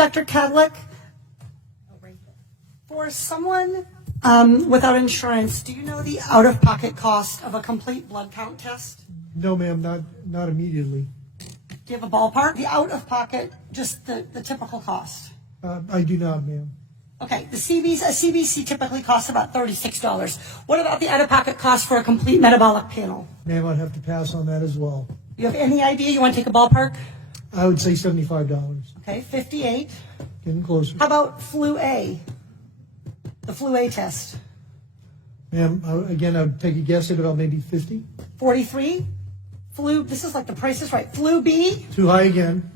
Dr. Cadlick, for someone without insurance, do you know the out-of-pocket cost of a complete blood count test? No, ma'am, not immediately. Do you have a ballpark? The out-of-pocket, just the typical cost. I do not, ma'am. Okay, a CBC typically costs about $36. What about the out-of-pocket cost for a complete metabolic panel? Ma'am, I'd have to pass on that as well. You have any idea? You want to take a ballpark? I would say $75. Okay, $58. Getting closer. How about flu A? The flu A test. Ma'am, again, I would take a guess at about maybe 50. 43. Flu, this is like the Price is Right. Flu B. Too high again.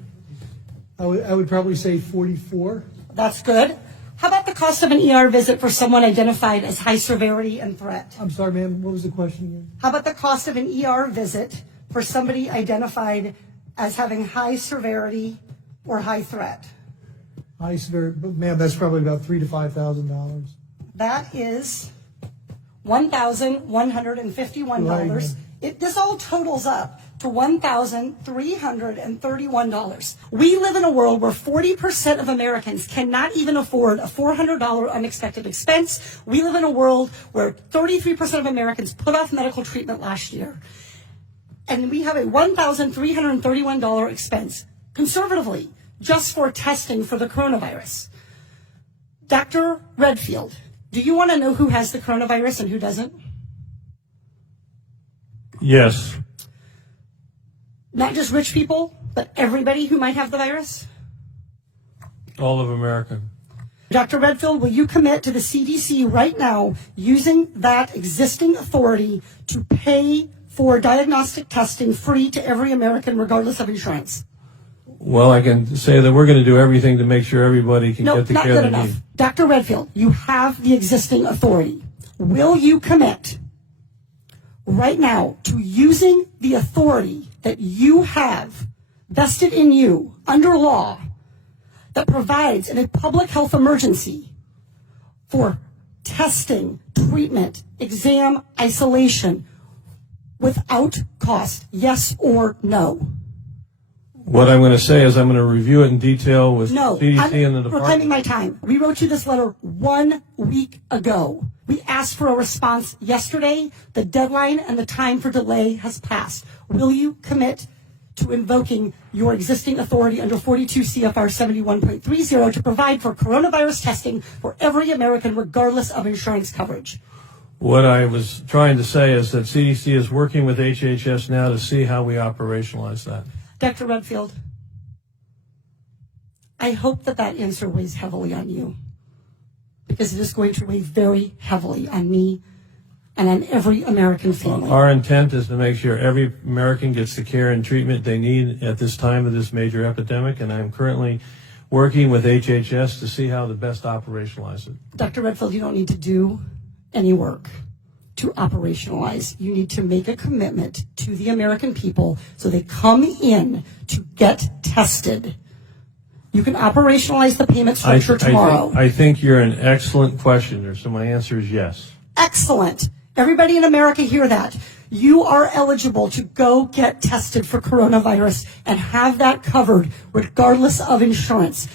I would probably say 44. That's good. How about the cost of an ER visit for someone identified as high severity and threat? I'm sorry, ma'am, what was the question again? How about the cost of an ER visit for somebody identified as having high severity or high threat? High severity, but ma'am, that's probably about $3,000 to $5,000. That is $1,151. This all totals up to $1,331. We live in a world where 40% of Americans cannot even afford a $400 unexpected expense. We live in a world where 33% of Americans put off medical treatment last year. And we have a $1,331 expense, conservatively, just for testing for the coronavirus. Dr. Redfield, do you want to know who has the coronavirus and who doesn't? Yes. Not just rich people, but everybody who might have the virus? All of America. Dr. Redfield, will you commit to the CDC right now using that existing authority to pay for diagnostic testing free to every American, regardless of insurance? Well, I can say that we're going to do everything to make sure everybody can get the care they need. Dr. Redfield, you have the existing authority. Will you commit right now to using the authority that you have vested in you under law that provides in a public health emergency for testing, treatment, exam, isolation without cost? Yes or no? What I'm going to say is I'm going to review it in detail with CDC and the department. Reclaiming my time. We wrote you this letter 1 week ago. We asked for a response yesterday. The deadline and the time for delay has passed. Will you commit to invoking your existing authority under 42 CFR 71.30 to provide for coronavirus testing for every American, regardless of insurance coverage? What I was trying to say is that CDC is working with HHS now to see how we operationalize that. Dr. Redfield, I hope that answer weighs heavily on you, because it is going to weigh very heavily on me and on every American family. Our intent is to make sure every American gets the care and treatment they need at this time of this major epidemic, and I'm currently working with HHS to see how to best operationalize it. Dr. Redfield, you don't need to do any work to operationalize. You need to make a commitment to the American people so they come in to get tested. You can operationalize the payment structure tomorrow. I think you're an excellent questioner, so my answer is yes. Excellent. Everybody in America hear that. You are eligible to go get tested for coronavirus and have that covered regardless of insurance.